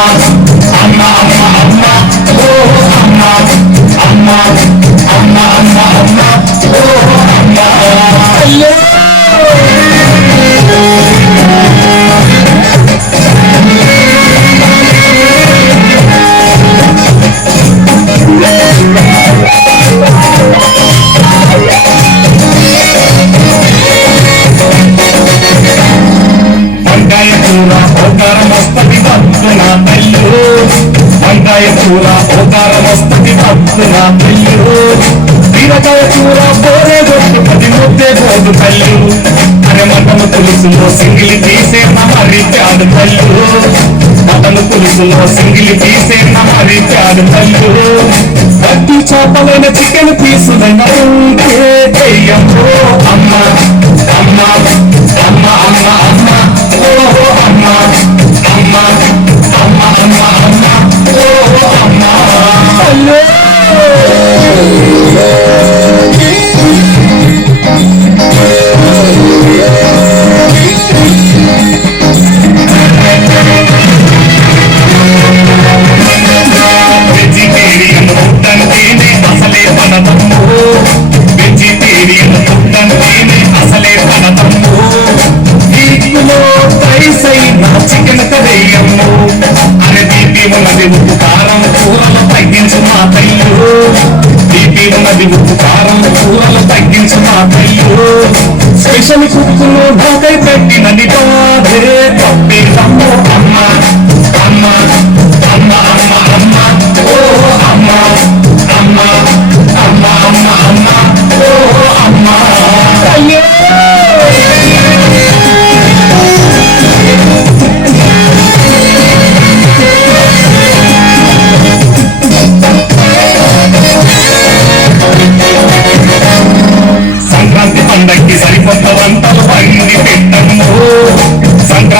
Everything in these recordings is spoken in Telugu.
అమ్మ అమ్మ అమ్మ ఓ అమ్మ అమ్మ అమ్మ అమ్మ అమ్మ ఓ అమ్మ అయ్యో వంకాయ కూర ఓకారం వస్తది పప్పున తల్లు బీరకాయ కూర పోరే గొట్టు పది ముద్దే పోదు తల్లు. అరే మటను పులుసులో సింగిలి తీసే మరి ప్యాడు తల్లు మటను పులుసులో సింగిల్ తీసే మరి ప్యాడు తల్లు గట్టి చేపలైన చికెన్ పీసులైన ఉన్నది ఉప్పు కారం కూరలు తగ్గించు మా తల్లు బీపీ ఉన్నది ఉప్పు కారం కూరలు తగ్గించు మా తల్లు స్పెషల్ కుక్కులు నాకై పెట్టినది బాధే తప్పే తమ్ము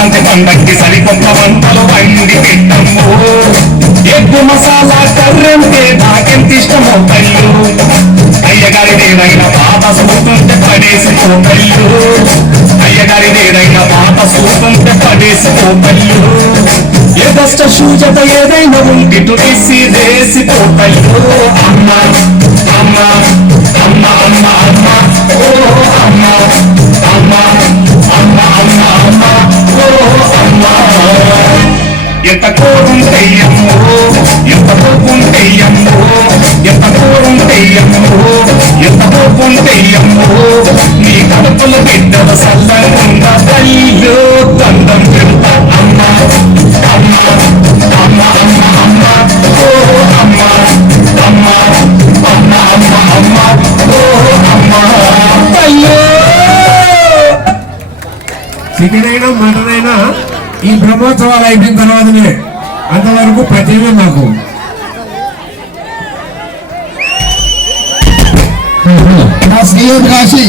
సంక్రాంతి పండక్కి సరికొత్త వంటలు వండి పెట్టము ఎగ్గు మసాలా కర్రంటే నాకెంత ఇష్టమో కళ్ళు అయ్యగారి దేదైన పాత సూతుంటే పడేసుకో కళ్ళు అయ్యగారి దేదైన పాత సూతుంటే పడేసుకో కళ్ళు ఎదష్ట కష్ట సూచత ఏదైనా ఉంటే తుడిసి దేసిపో కళ్ళు అమ్మ అమ్మ అమ్మ అమ్మ. ఎంత కోరం తెయ్యమ్మో ఎంత కోపం తెయ్యమ్మో ఎంత కోరం తెయ్యమ్మో ఎంత కోపం తెయ్యమ్మో నీ కడుపుల బిడ్డల సల్లంగా తల్లిలో దండం పెడతా అమ్మ అమ్మ అమ్మ అమ్మ అమ్మ. ఓ అమ్మ అమ్మ అమ్మ అమ్మ అమ్మ. ఓ అమ్మ తల్లి. చికెన్ అయినా మటన్ అయినా ఈ బ్రహ్మోత్సవాలు అయిపోయిన తర్వాతనే అంతవరకు ప్రతిదీ మాకు. నా శ్రీయోగి రాశి